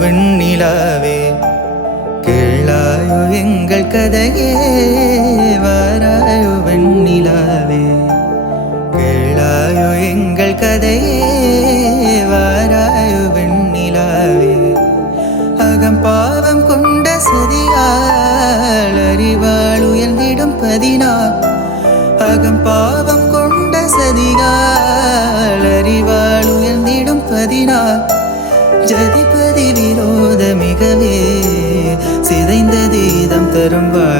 வெண்ணிலாவே கேளாயோ எங்கள் கதையே. வாராயோ வெண்ணிலாவே கேளாயோ எங்கள் கதையே. வாராயோ வெண்ணிலாவே அகம் பாவம் கொண்ட சதியால் அறிவாள் உயர்ந்திடும் பதினாள். அகம் பாவம் கொண்ட തരം വാഴ